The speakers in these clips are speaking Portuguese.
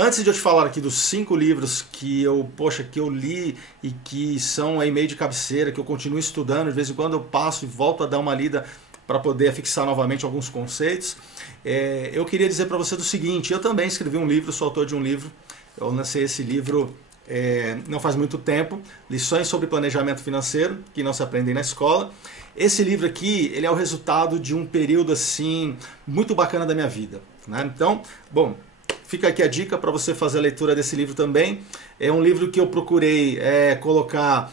Antes de eu te falar aqui dos 5 livros que eu li e que são aí meio de cabeceira, que eu continuo estudando, de vez em quando eu passo e volto a dar uma lida para poder fixar novamente alguns conceitos, eu queria dizer para você do seguinte: eu também escrevi um livro, sou autor de um livro, eu lancei esse livro não faz muito tempo, Lições sobre Planejamento Financeiro, que não se aprendem na escola. Esse livro aqui, ele é o resultado de um período assim muito bacana da minha vida, né? Então, bom, fica aqui a dica para você fazer a leitura desse livro também. É um livro que eu procurei colocar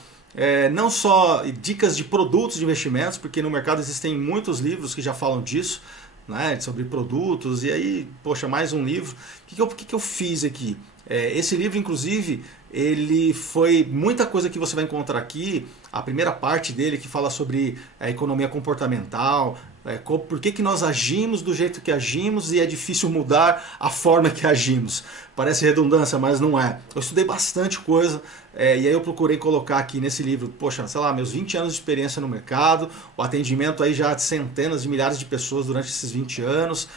não só dicas de produtos de investimentos, porque no mercado existem muitos livros que já falam disso, né, sobre produtos, e aí, poxa, mais um livro. O que eu fiz aqui? Esse livro, inclusive, ele foi muita coisa que você vai encontrar aqui. A primeira parte dele que fala sobre a economia comportamental, por que nós agimos do jeito que agimos e é difícil mudar a forma que agimos. Parece redundância, mas não é. Eu estudei bastante coisa e aí eu procurei colocar aqui nesse livro, poxa, sei lá, meus 20 anos de experiência no mercado, o atendimento aí já de centenas de milhares de pessoas durante esses 20 anos,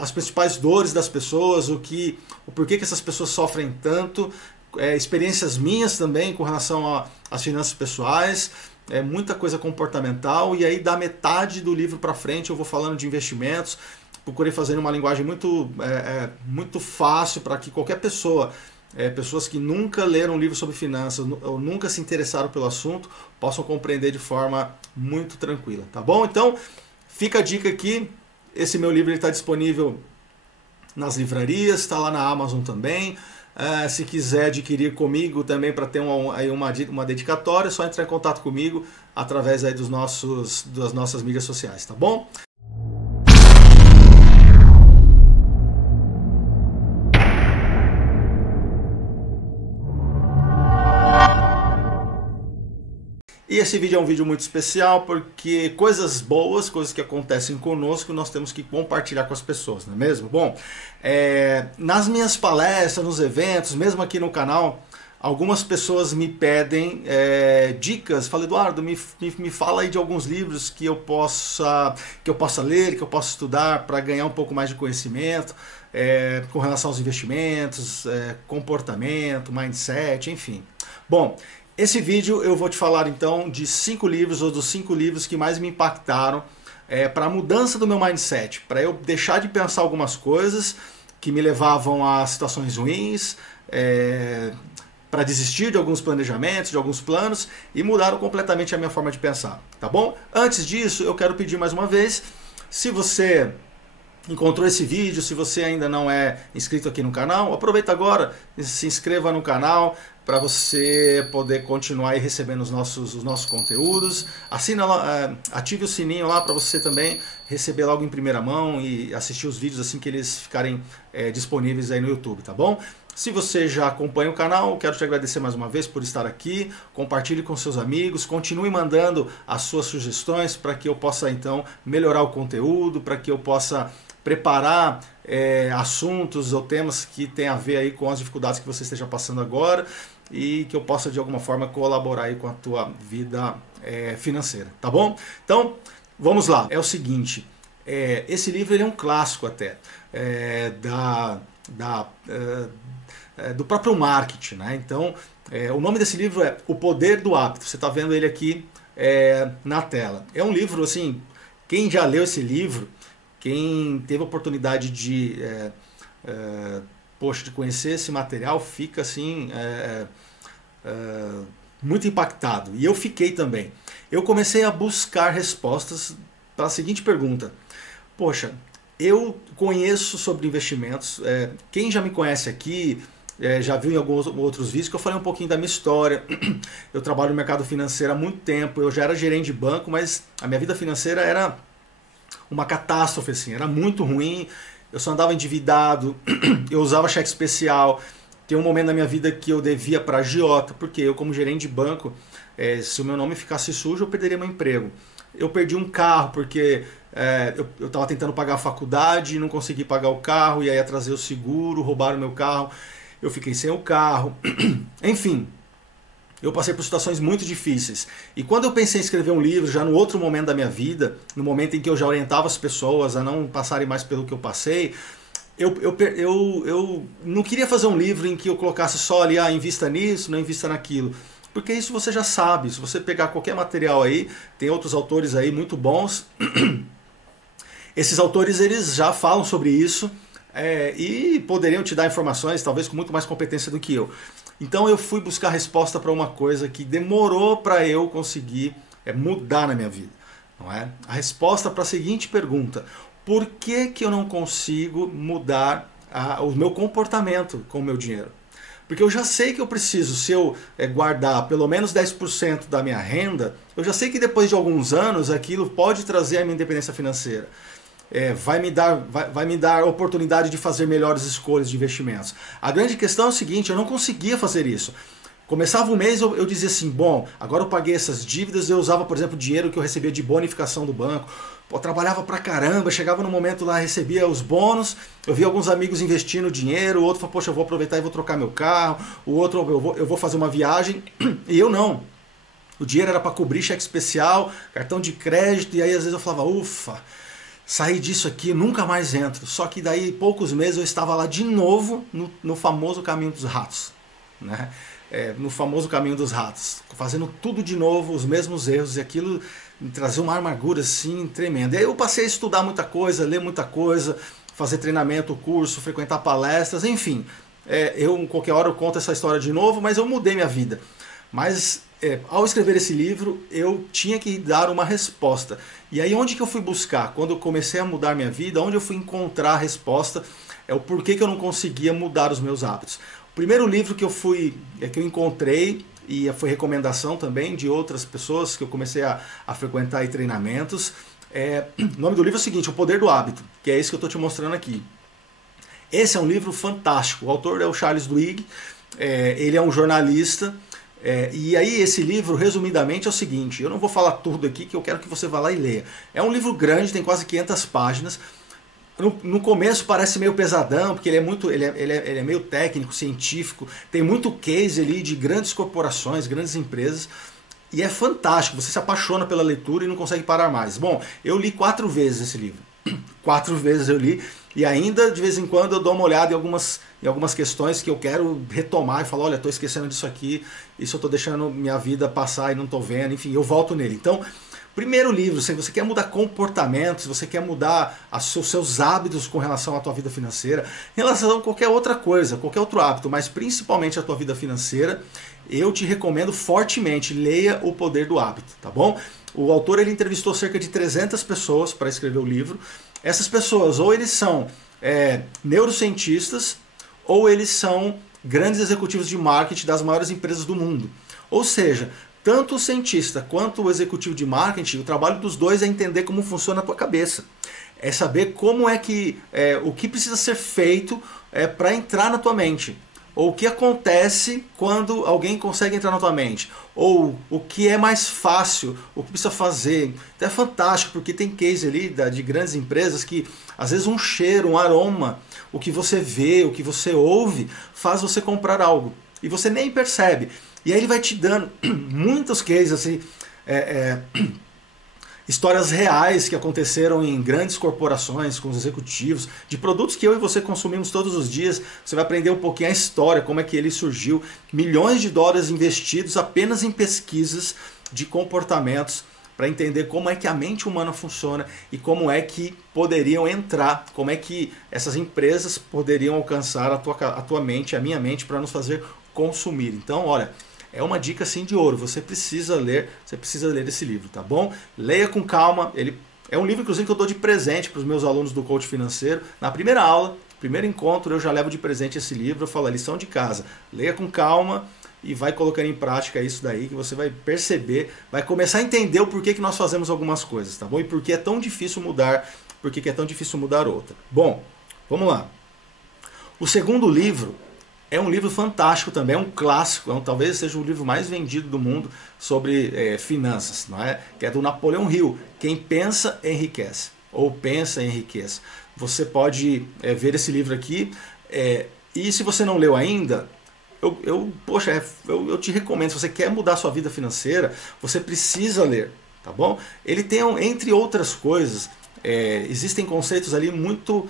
as principais dores das pessoas, o porquê que essas pessoas sofrem tanto, experiências minhas também com relação às finanças pessoais, muita coisa comportamental, e aí da metade do livro para frente eu vou falando de investimentos. Procurei fazer uma linguagem muito fácil para que qualquer pessoa, pessoas que nunca leram um livro sobre finanças ou nunca se interessaram pelo assunto, possam compreender de forma muito tranquila, tá bom? Então, fica a dica aqui, esse meu livro está disponível nas livrarias, está lá na Amazon também. Se quiser adquirir comigo também para ter uma dedicatória, é só entrar em contato comigo através aí das nossas mídias sociais, tá bom? E esse vídeo é um vídeo muito especial porque coisas boas, coisas que acontecem conosco, nós temos que compartilhar com as pessoas, não é mesmo? Bom, nas minhas palestras, nos eventos, mesmo aqui no canal, algumas pessoas me pedem dicas. Fala, Eduardo, me fala aí de alguns livros que eu possa ler, que eu possa estudar para ganhar um pouco mais de conhecimento com relação aos investimentos, comportamento, mindset, enfim. Bom, esse vídeo eu vou te falar então de 5 livros, ou dos 5 livros que mais me impactaram para a mudança do meu mindset, para eu deixar de pensar algumas coisas que me levavam a situações ruins, para desistir de alguns planejamentos, de alguns planos, e mudaram completamente a minha forma de pensar, tá bom? Antes disso, eu quero pedir mais uma vez, se você encontrou esse vídeo, se você ainda não é inscrito aqui no canal, aproveita agora e se inscreva no canal para você poder continuar aí recebendo os nossos conteúdos. Assina lá, ative o sininho lá para você também receber logo em primeira mão e assistir os vídeos assim que eles ficarem disponíveis aí no YouTube, tá bom? Se você já acompanha o canal, quero te agradecer mais uma vez por estar aqui. Compartilhe com seus amigos, continue mandando as suas sugestões para que eu possa então melhorar o conteúdo, para que eu possa preparar assuntos ou temas que tem a ver aí com as dificuldades que você esteja passando agora e que eu possa de alguma forma colaborar aí com a tua vida financeira, tá bom? Então, vamos lá. É o seguinte, esse livro ele é um clássico até do próprio marketing, né? Então, o nome desse livro é O Poder do Hábito. Você está vendo ele aqui na tela. É um livro, assim, quem já leu esse livro, quem teve a oportunidade de conhecer esse material, fica assim muito impactado. E eu fiquei também. Eu comecei a buscar respostas para a seguinte pergunta: poxa, eu conheço sobre investimentos, quem já me conhece aqui, já viu em alguns outros vídeos que eu falei um pouquinho da minha história. Eu trabalho no mercado financeiro há muito tempo, eu já era gerente de banco, mas a minha vida financeira era uma catástrofe, assim, era muito ruim, eu só andava endividado, eu usava cheque especial. Tem um momento na minha vida que eu devia para agiota, porque eu, como gerente de banco, se o meu nome ficasse sujo, eu perderia meu emprego. Eu perdi um carro porque eu estava tentando pagar a faculdade e não consegui pagar o carro, e aí ia trazer o seguro, roubaram meu carro, eu fiquei sem o carro. Enfim, eu passei por situações muito difíceis. E quando eu pensei em escrever um livro, já no outro momento da minha vida, no momento em que eu já orientava as pessoas a não passarem mais pelo que eu passei, eu não queria fazer um livro em que eu colocasse só ali, invista nisso, não invista naquilo. Porque isso você já sabe. Se você pegar qualquer material aí, tem outros autores aí muito bons. Esses autores eles já falam sobre isso e poderiam te dar informações, talvez com muito mais competência do que eu. Então eu fui buscar resposta para uma coisa que demorou para eu conseguir mudar na minha vida. Não é? A resposta para a seguinte pergunta: por que eu não consigo mudar o meu comportamento com o meu dinheiro? Porque eu já sei que eu preciso, se eu guardar pelo menos 10% da minha renda, eu já sei que depois de alguns anos aquilo pode trazer a minha independência financeira. Vai me dar oportunidade de fazer melhores escolhas de investimentos. A grande questão é o seguinte: eu não conseguia fazer isso. Começava o mês, eu dizia assim, bom, agora eu paguei essas dívidas, eu usava, por exemplo, o dinheiro que eu recebia de bonificação do banco. Pô, trabalhava pra caramba, chegava no momento lá, recebia os bônus, eu via alguns amigos investindo dinheiro, o outro falou, poxa, eu vou aproveitar e vou trocar meu carro, o outro, eu vou fazer uma viagem, e eu não. O dinheiro era para cobrir cheque especial, cartão de crédito, e aí às vezes eu falava, ufa, saí disso aqui, nunca mais entro. Só que daí, poucos meses, eu estava lá de novo no famoso caminho dos ratos, né? No famoso caminho dos ratos, fazendo tudo de novo, os mesmos erros, e aquilo me trazia uma amargura assim tremenda. E aí eu passei a estudar muita coisa, ler muita coisa, fazer treinamento, curso, frequentar palestras, enfim. Qualquer hora eu conto essa história de novo, mas eu mudei minha vida. Mas ao escrever esse livro, eu tinha que dar uma resposta. E aí onde que eu fui buscar? Quando eu comecei a mudar minha vida, onde eu fui encontrar a resposta, o porquê que eu não conseguia mudar os meus hábitos. O primeiro livro que eu encontrei, e foi recomendação também de outras pessoas que eu comecei a frequentar em treinamentos, o nome do livro é o seguinte, O Poder do Hábito, que é esse que eu estou te mostrando aqui. Esse é um livro fantástico, o autor é o Charles Duhigg, ele é um jornalista, e aí esse livro, resumidamente, é o seguinte, eu não vou falar tudo aqui, que eu quero que você vá lá e leia. É um livro grande, tem quase 500 páginas. No começo parece meio pesadão, porque ele é meio técnico, científico, tem muito case ali de grandes corporações, grandes empresas, e é fantástico, você se apaixona pela leitura e não consegue parar mais. Bom, eu li 4 vezes esse livro, 4 vezes eu li, e ainda de vez em quando eu dou uma olhada em algumas questões que eu quero retomar e falar, olha, estou esquecendo disso aqui, isso eu estou deixando minha vida passar e não estou vendo, enfim, eu volto nele. Então, primeiro livro, se você quer mudar comportamentos, se você quer mudar os seus hábitos com relação à tua vida financeira, em relação a qualquer outra coisa, qualquer outro hábito, mas principalmente a tua vida financeira, eu te recomendo fortemente, leia O Poder do Hábito, tá bom? O autor ele entrevistou cerca de 300 pessoas para escrever o livro. Essas pessoas, ou eles são neurocientistas, ou eles são grandes executivos de marketing das maiores empresas do mundo. Ou seja, tanto o cientista quanto o executivo de marketing, o trabalho dos dois é entender como funciona a tua cabeça. É saber como o que precisa ser feito para entrar na tua mente. Ou o que acontece quando alguém consegue entrar na tua mente. Ou o que é mais fácil, o que precisa fazer. Então é fantástico, porque tem case ali de grandes empresas que às vezes um cheiro, um aroma, o que você vê, o que você ouve, faz você comprar algo. E você nem percebe. E aí ele vai te dando muitos cases, assim, histórias reais que aconteceram em grandes corporações, com os executivos, de produtos que eu e você consumimos todos os dias. Você vai aprender um pouquinho a história, como é que ele surgiu. Milhões de dólares investidos apenas em pesquisas de comportamentos para entender como é que a mente humana funciona e como é que poderiam entrar, como é que essas empresas poderiam alcançar a tua mente, a minha mente, para nos fazer consumir. Então, olha, é uma dica assim de ouro, você precisa ler esse livro, tá bom? Leia com calma, ele é um livro inclusive que eu dou de presente para os meus alunos do coach financeiro. Na primeira aula, primeiro encontro, eu já levo de presente esse livro, eu falo, lição de casa, leia com calma e vai colocando em prática isso daí, que você vai perceber, vai começar a entender o porquê que nós fazemos algumas coisas, tá bom? E por que é tão difícil mudar, por que é tão difícil mudar outra. Bom, vamos lá. O segundo livro é um livro fantástico também, é um clássico, talvez seja o livro mais vendido do mundo sobre finanças, não é? Que é do Napoleão Hill, Quem Pensa Enriquece, ou Pensa Enriquece. Você pode ver esse livro aqui, e se você não leu ainda, eu te recomendo, se você quer mudar a sua vida financeira, você precisa ler, tá bom? Ele tem, entre outras coisas, existem conceitos ali muito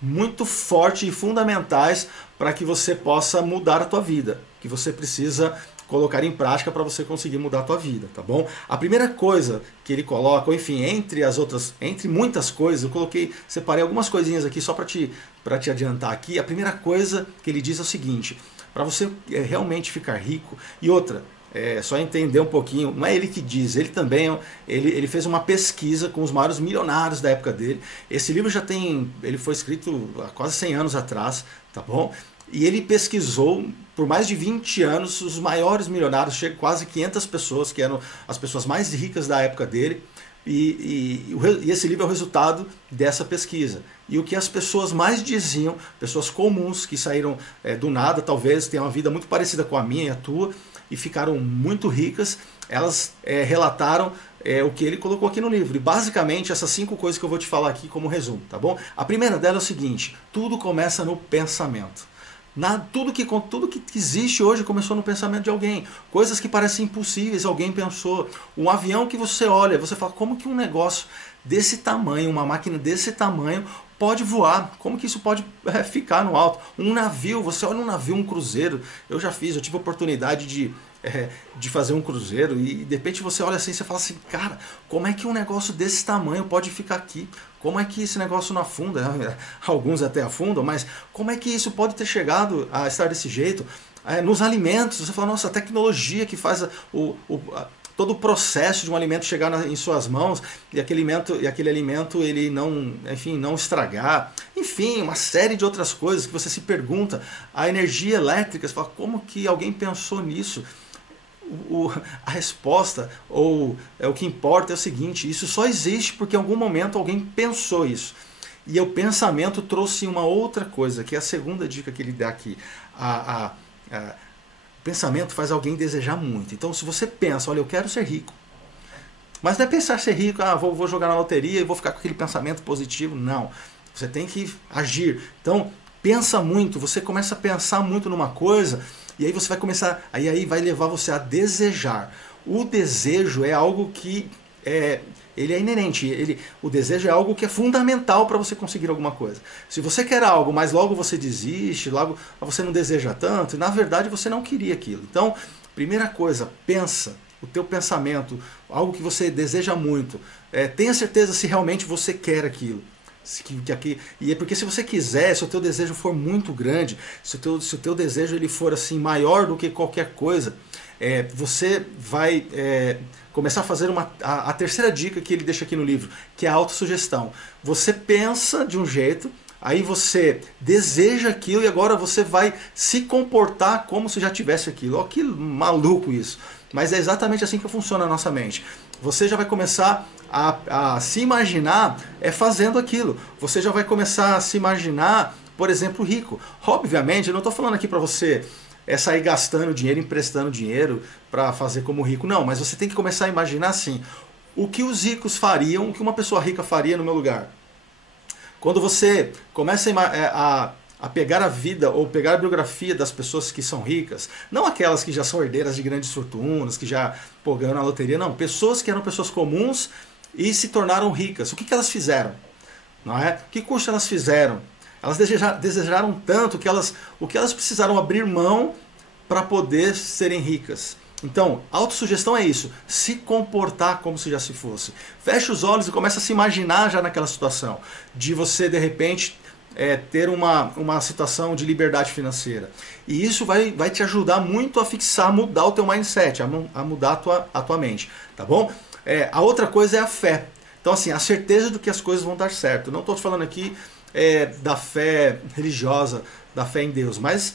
muito fortes e fundamentais para que você possa mudar a tua vida, que você precisa colocar em prática para você conseguir mudar a tua vida, tá bom? A primeira coisa que ele coloca, ou enfim, entre muitas coisas, separei algumas coisinhas aqui só para te adiantar aqui. A primeira coisa que ele diz é o seguinte: para você realmente ficar rico, e outra, só entender um pouquinho, não é ele que diz, ele também, ele fez uma pesquisa com os maiores milionários da época dele. Esse livro ele foi escrito há quase 100 anos atrás, tá bom? E ele pesquisou por mais de 20 anos os maiores milionários, chega quase 500 pessoas, que eram as pessoas mais ricas da época dele. E esse livro é o resultado dessa pesquisa. E o que as pessoas mais diziam, pessoas comuns que saíram do nada, talvez tenham uma vida muito parecida com a minha e a tua, e ficaram muito ricas, elas relataram o que ele colocou aqui no livro. E basicamente essas 5 coisas que eu vou te falar aqui como resumo, tá bom? A primeira delas é o seguinte: tudo começa no pensamento. Tudo que existe hoje começou no pensamento de alguém. Coisas que parecem impossíveis, alguém pensou. Um avião que você olha, você fala, como que um negócio desse tamanho, uma máquina desse tamanho, pode voar? Como que isso pode ficar no alto? Um navio, você olha um navio, um cruzeiro. Eu tive a oportunidade de fazer um cruzeiro e de repente você olha assim e você fala assim, cara, como é que um negócio desse tamanho pode ficar aqui? Como é que esse negócio não afunda? Alguns até afundam, mas como é que isso pode ter chegado a estar desse jeito? Nos alimentos, você fala, nossa, a tecnologia que faz todo o processo de um alimento chegar em suas mãos e aquele alimento ele não estragar. Enfim, uma série de outras coisas que você se pergunta. A energia elétrica, você fala, como que alguém pensou nisso? A resposta, ou o que importa é o seguinte: isso só existe porque em algum momento alguém pensou isso. E o pensamento trouxe uma outra coisa, que é a segunda dica que ele dá aqui. O pensamento faz alguém desejar muito. Então, se você pensa, olha, eu quero ser rico, mas não é pensar ser rico, vou jogar na loteria e vou ficar com aquele pensamento positivo. Não. Você tem que agir. Então, pensa muito, você começa a pensar muito numa coisa, e aí você vai começar, aí vai levar você a desejar. O desejo é algo que ele é inerente. O desejo é algo que é fundamental para você conseguir alguma coisa. Se você quer algo, mas logo você desiste, logo você não deseja tanto, e na verdade você não queria aquilo. Então, primeira coisa, pensa. O teu pensamento, algo que você deseja muito. Tenha certeza se realmente você quer aquilo. E é porque se você quiser, se o teu desejo for muito grande, se o teu desejo ele for assim maior do que qualquer coisa, você vai começar a fazer a terceira dica que ele deixa aqui no livro, que é a autossugestão. Você pensa de um jeito, aí você deseja aquilo e agora você vai se comportar como se já tivesse aquilo. Olha que maluco isso. Mas é exatamente assim que funciona a nossa mente. Você já vai começar a se imaginar fazendo aquilo. Você já vai começar a se imaginar, por exemplo, rico. Obviamente, eu não estou falando aqui para você sair gastando dinheiro, emprestando dinheiro para fazer como rico. Não, mas você tem que começar a imaginar assim, o que os ricos fariam, o que uma pessoa rica faria no meu lugar. Quando você começa a pegar a vida ou pegar a biografia das pessoas que são ricas, não aquelas que já são herdeiras de grandes fortunas, que já ganham na loteria, não. Pessoas que eram pessoas comuns e se tornaram ricas. O que elas fizeram? Não é? Que curso elas fizeram? Elas desejaram tanto que o que elas precisaram abrir mão para poder serem ricas. Então, autossugestão é isso, se comportar como se já se fosse. Fecha os olhos e começa a se imaginar já naquela situação, de você de repente ter uma situação de liberdade financeira. E isso vai te ajudar muito a mudar o teu mindset, a mudar a tua mente, tá bom? A outra coisa é a fé. Então assim, a certeza de que as coisas vão dar certo. Não estou te falando aqui da fé religiosa, da fé em Deus, mas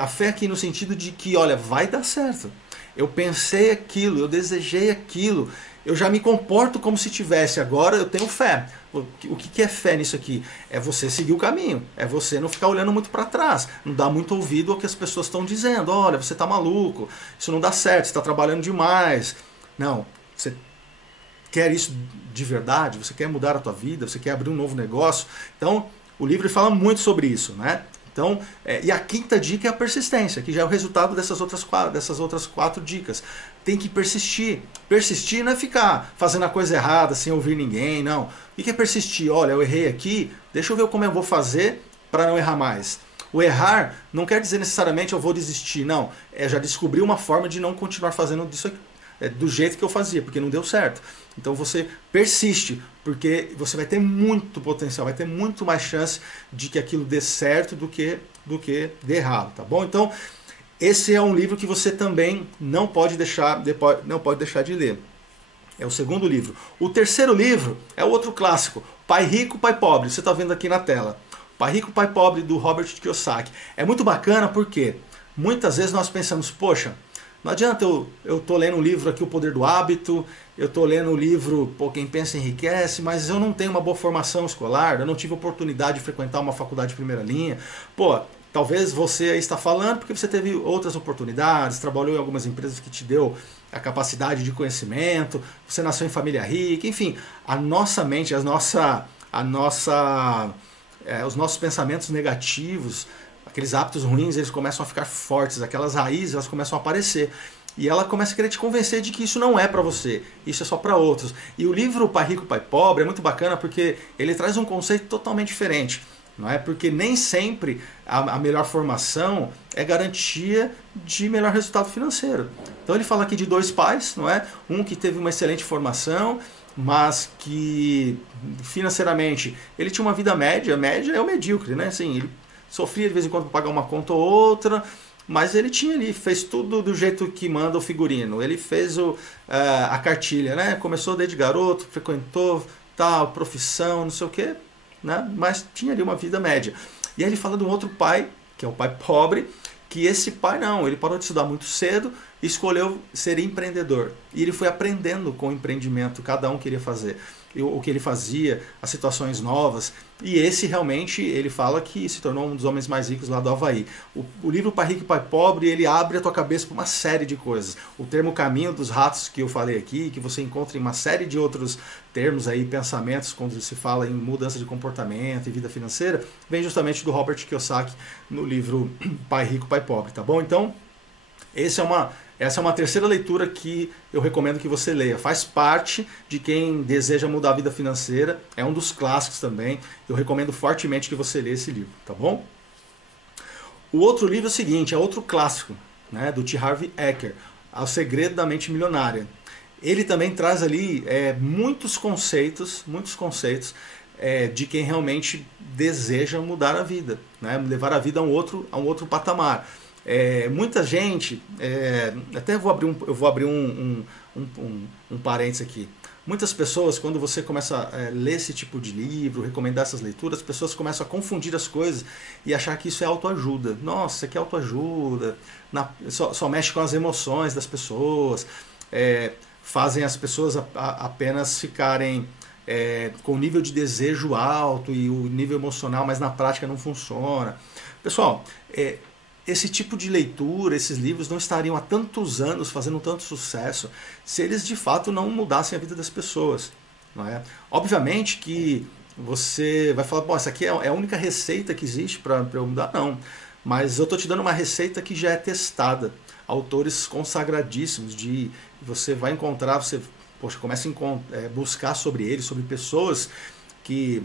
a fé aqui no sentido de que, olha, vai dar certo. Eu pensei aquilo, eu desejei aquilo, eu já me comporto como se tivesse, agora eu tenho fé. O que é fé nisso aqui? É você seguir o caminho, é você não ficar olhando muito para trás, não dar muito ouvido ao que as pessoas estão dizendo. Olha, você está maluco, isso não dá certo, você está trabalhando demais. Não, você quer isso de verdade, você quer mudar a tua vida, você quer abrir um novo negócio. Então, o livro fala muito sobre isso, né? Então, e a quinta dica é a persistência, que já é o resultado dessas outras quatro dicas. Tem que persistir. Persistir não é ficar fazendo a coisa errada sem ouvir ninguém, não. O que é persistir? Olha, eu errei aqui, deixa eu ver como eu vou fazer para não errar mais. O errar não quer dizer necessariamente eu vou desistir, não. É já descobrir uma forma de não continuar fazendo disso aqui, do jeito que eu fazia, porque não deu certo. Então você persiste, porque você vai ter muito potencial, vai ter muito mais chance de que aquilo dê certo do que dê errado, tá bom? Então, esse é um livro que você também não pode deixar de ler. É o segundo livro. O terceiro livro é o outro clássico, Pai Rico, Pai Pobre. Você está vendo aqui na tela. Pai Rico, Pai Pobre, do Robert Kiyosaki. É muito bacana porque muitas vezes nós pensamos, poxa, não adianta eu tô lendo um livro aqui, O Poder do Hábito, eu tô lendo um livro, pô, Quem Pensa Enriquece, mas eu não tenho uma boa formação escolar, eu não tive oportunidade de frequentar uma faculdade de primeira linha. Pô, talvez você aí está falando porque você teve outras oportunidades, trabalhou em algumas empresas que te deu a capacidade de conhecimento, você nasceu em família rica, enfim, a nossa mente, os nossos pensamentos negativos, aqueles hábitos ruins, eles começam a ficar fortes, aquelas raízes, elas começam a aparecer. E ela começa a querer te convencer de que isso não é para você, isso é só para outros. E o livro Pai Rico, Pai Pobre é muito bacana porque ele traz um conceito totalmente diferente. Não é? Porque nem sempre a melhor formação é garantia de melhor resultado financeiro. Então ele fala aqui de dois pais, não é? Um que teve uma excelente formação, mas que financeiramente ele tinha uma vida média é o medíocre, né? Assim, ele sofria de vez em quando para pagar uma conta ou outra, mas ele tinha ali, fez tudo do jeito que manda o figurino. Ele fez a cartilha, né? Começou desde garoto, frequentou tal, profissão, não sei o quê, né? Mas tinha ali uma vida média. E aí ele fala de um outro pai, que é o pai pobre, que esse pai não, ele parou de estudar muito cedo e escolheu ser empreendedor. E ele foi aprendendo com o empreendimento, cada um queria fazer o que ele fazia, as situações novas. E esse realmente, ele fala que se tornou um dos homens mais ricos lá do Havaí. O livro Pai Rico e Pai Pobre, ele abre a tua cabeça para uma série de coisas. O termo caminho dos ratos que eu falei aqui, que você encontra em uma série de outros termos aí, pensamentos, quando se fala em mudança de comportamento e vida financeira, vem justamente do Robert Kiyosaki no livro Pai Rico, Pai Pobre, tá bom? Então, essa é uma terceira leitura que eu recomendo que você leia. Faz parte de quem deseja mudar a vida financeira. É um dos clássicos também. Eu recomendo fortemente que você leia esse livro, tá bom? O outro livro é o seguinte, é outro clássico, né, do T. Harv Eker, O Segredo da Mente Milionária. Ele também traz ali muitos conceitos de quem realmente deseja mudar a vida, né, levar a vida a um outro patamar. Muita gente, até eu vou abrir um parênteses aqui. Muitas pessoas, quando você começa a ler esse tipo de livro, recomendar essas leituras, as pessoas começam a confundir as coisas e achar que isso é autoajuda. Nossa, isso aqui é autoajuda, só mexe com as emoções das pessoas, fazem as pessoas apenas ficarem com o nível de desejo alto e o nível emocional, mas na prática não funciona. Pessoal, esse tipo de leitura, esses livros não estariam há tantos anos fazendo tanto sucesso se eles de fato não mudassem a vida das pessoas, não é? Obviamente que você vai falar, essa aqui é a única receita que existe para eu mudar. Não, mas eu estou te dando uma receita que já é testada. Autores consagradíssimos, você vai encontrar, começa a buscar sobre eles, sobre pessoas que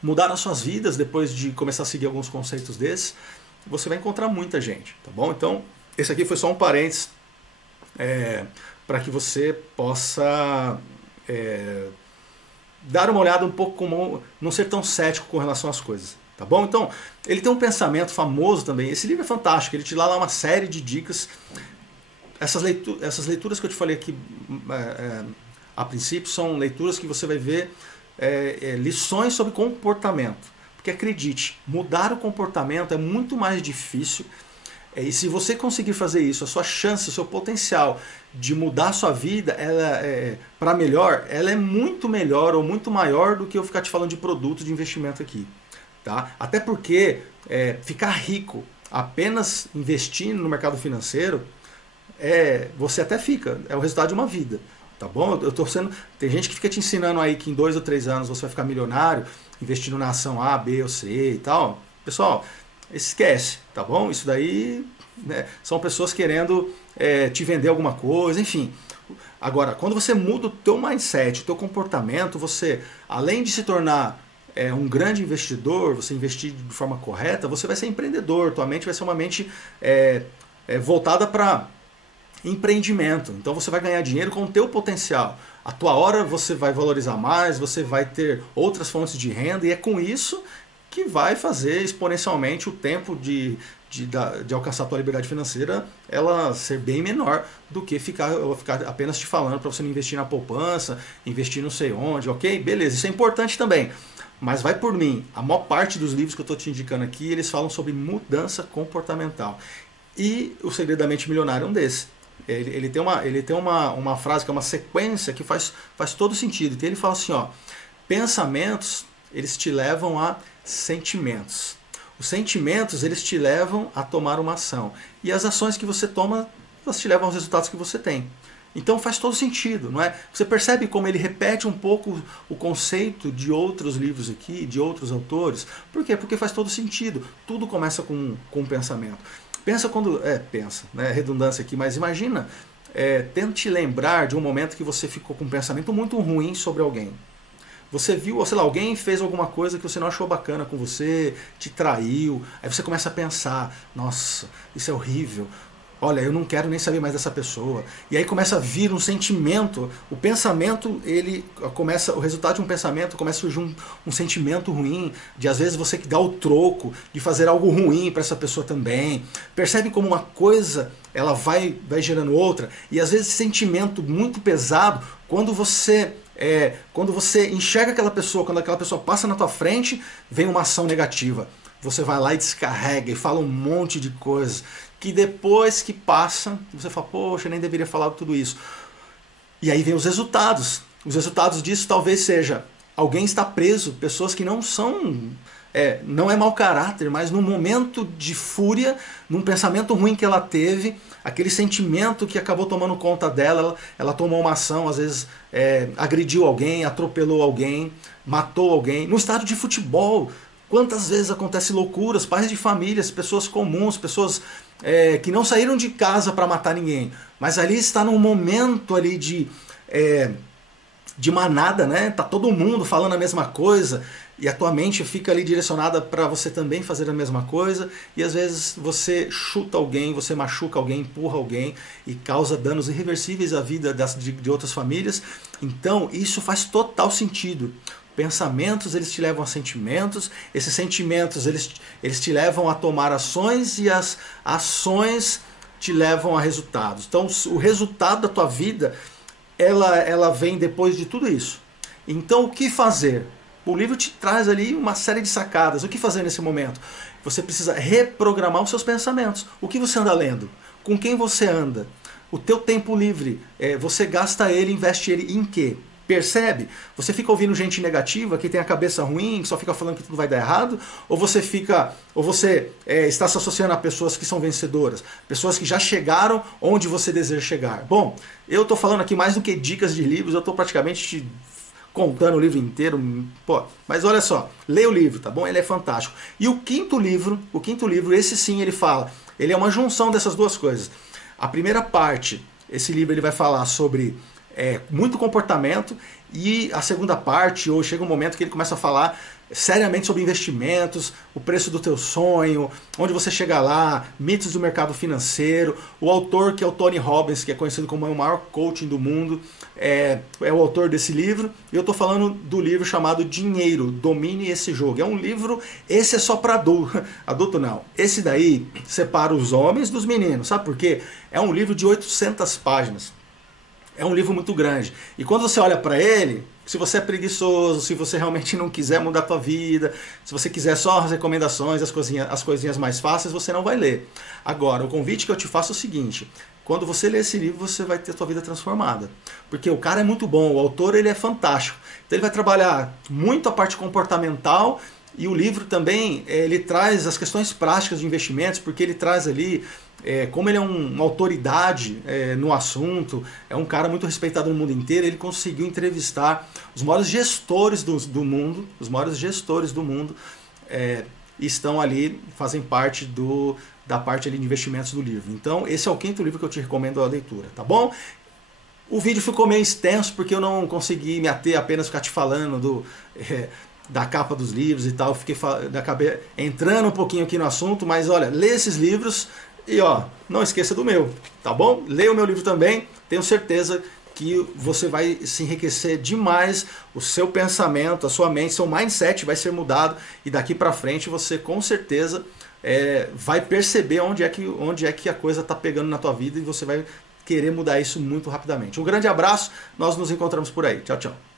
mudaram as suas vidas depois de começar a seguir alguns conceitos desses. Você vai encontrar muita gente, tá bom? Então, esse aqui foi só um parênteses para que você possa dar uma olhada um pouco como não ser tão cético com relação às coisas, tá bom? Então, ele tem um pensamento famoso também. Esse livro é fantástico, ele te dá lá uma série de dicas. Essas leituras que eu te falei aqui a princípio são leituras que você vai ver lições sobre comportamento. Porque acredite, mudar o comportamento é muito mais difícil. E se você conseguir fazer isso, a sua chance, o seu potencial de mudar a sua vida para melhor, ela é muito melhor ou muito maior do que eu ficar te falando de produto de investimento aqui. Tá? Até porque ficar rico apenas investindo no mercado financeiro, você até fica, é o resultado de uma vida. Tá bom? Tem gente que fica te ensinando aí que em 2 ou 3 anos você vai ficar milionário, investindo na ação A, B ou C e tal. Pessoal, esquece, tá bom? Isso daí, né, são pessoas querendo te vender alguma coisa, enfim. Agora, quando você muda o teu mindset, o teu comportamento, você, além de se tornar um grande investidor, você investir de forma correta, você vai ser empreendedor, tua mente vai ser uma mente voltada para empreendimento. Então você vai ganhar dinheiro com o teu potencial. A tua hora você vai valorizar mais, você vai ter outras fontes de renda e é com isso que vai fazer exponencialmente o tempo de alcançar a tua liberdade financeira ela ser bem menor do que ficar apenas te falando para você não investir na poupança, investir não sei onde, ok? Beleza, isso é importante também. Mas vai por mim, a maior parte dos livros que eu estou te indicando aqui, eles falam sobre mudança comportamental. E o Segredo da Mente Milionária é um desses. Ele tem uma frase que é uma sequência que faz todo sentido. Então ele fala assim, ó, pensamentos, eles te levam a sentimentos. Os sentimentos, eles te levam a tomar uma ação. E as ações que você toma, elas te levam aos resultados que você tem. Então faz todo sentido, não é? Você percebe como ele repete um pouco o conceito de outros livros aqui, de outros autores. Por quê? Porque faz todo sentido. Tudo começa com um pensamento. Pensa quando... pensa, né? Redundância aqui, mas imagina, tente lembrar de um momento que você ficou com um pensamento muito ruim sobre alguém. Você viu, ou sei lá, alguém fez alguma coisa que você não achou bacana com você, te traiu, aí você começa a pensar, nossa, isso é horrível, olha, eu não quero nem saber mais dessa pessoa. E aí começa a vir um sentimento, o pensamento, ele começa, o resultado de um pensamento começa a surgir um sentimento ruim, de às vezes você que dá o troco de fazer algo ruim para essa pessoa também. Percebe como uma coisa, ela vai gerando outra, e às vezes esse sentimento muito pesado, quando você enxerga aquela pessoa, quando aquela pessoa passa na tua frente, vem uma ação negativa. Você vai lá e descarrega e fala um monte de coisas que depois que passa, você fala, poxa, eu nem deveria falar tudo isso. E aí vem os resultados. Os resultados disso talvez seja, alguém está preso, pessoas que não são... não é mau caráter, mas num momento de fúria, num pensamento ruim que ela teve, aquele sentimento que acabou tomando conta dela, ela tomou uma ação, às vezes agrediu alguém, atropelou alguém, matou alguém. No estádio de futebol, quantas vezes acontecem loucuras, pais de famílias, pessoas comuns, pessoas que não saíram de casa para matar ninguém, mas ali está num momento ali de manada, né? Tá todo mundo falando a mesma coisa e a tua mente fica ali direcionada para você também fazer a mesma coisa e às vezes você chuta alguém, você machuca alguém, empurra alguém e causa danos irreversíveis à vida de outras famílias. Então isso faz total sentido. Pensamentos, eles te levam a sentimentos, esses sentimentos eles te levam a tomar ações e as ações te levam a resultados. Então o resultado da tua vida ela vem depois de tudo isso. Então o que fazer? O livro te traz ali uma série de sacadas. O que fazer nesse momento? Você precisa reprogramar os seus pensamentos. O que você anda lendo? Com quem você anda? O teu tempo livre, você gasta ele, investe ele em quê? Percebe? Você fica ouvindo gente negativa, que tem a cabeça ruim, que só fica falando que tudo vai dar errado, ou você está se associando a pessoas que são vencedoras, pessoas que já chegaram onde você deseja chegar. Bom, eu estou falando aqui mais do que dicas de livros, eu estou praticamente te contando o livro inteiro, mas olha só, leia o livro, tá bom? Ele é fantástico. E o quinto livro, esse sim ele fala, ele é uma junção dessas duas coisas. A primeira parte, esse livro ele vai falar sobre muito comportamento, e a segunda parte, ou chega um momento que ele começa a falar seriamente sobre investimentos, o preço do teu sonho, onde você chega lá, mitos do mercado financeiro. O autor, que é o Tony Robbins, que é conhecido como o maior coaching do mundo, é o autor desse livro. E eu estou falando do livro chamado Dinheiro, Domine Esse Jogo. É um livro, esse é só para adulto não. Esse daí separa os homens dos meninos, sabe por quê? É um livro de 800 páginas. É um livro muito grande. E quando você olha para ele, se você é preguiçoso, se você realmente não quiser mudar a tua vida, se você quiser só as recomendações, as coisinhas mais fáceis, você não vai ler. Agora, o convite que eu te faço é o seguinte: quando você ler esse livro, você vai ter a tua vida transformada. Porque o cara é muito bom, o autor ele é fantástico. Então ele vai trabalhar muito a parte comportamental. E o livro também, ele traz as questões práticas de investimentos, porque ele traz ali, como ele é uma autoridade no assunto, é um cara muito respeitado no mundo inteiro, ele conseguiu entrevistar os maiores gestores do mundo, estão ali, fazem parte da parte ali de investimentos do livro. Então esse é o 5º livro que eu te recomendo a leitura, tá bom? O vídeo ficou meio extenso porque eu não consegui me ater apenas ficar te falando da capa dos livros e tal. Acabei entrando um pouquinho aqui no assunto, mas olha, lê esses livros e ó, não esqueça do meu, tá bom? Leia o meu livro também, tenho certeza que você vai se enriquecer demais, o seu pensamento, a sua mente, seu mindset vai ser mudado e daqui pra frente você com certeza vai perceber onde é que a coisa está pegando na tua vida e você vai querer mudar isso muito rapidamente. Um grande abraço, nós nos encontramos por aí. Tchau, tchau.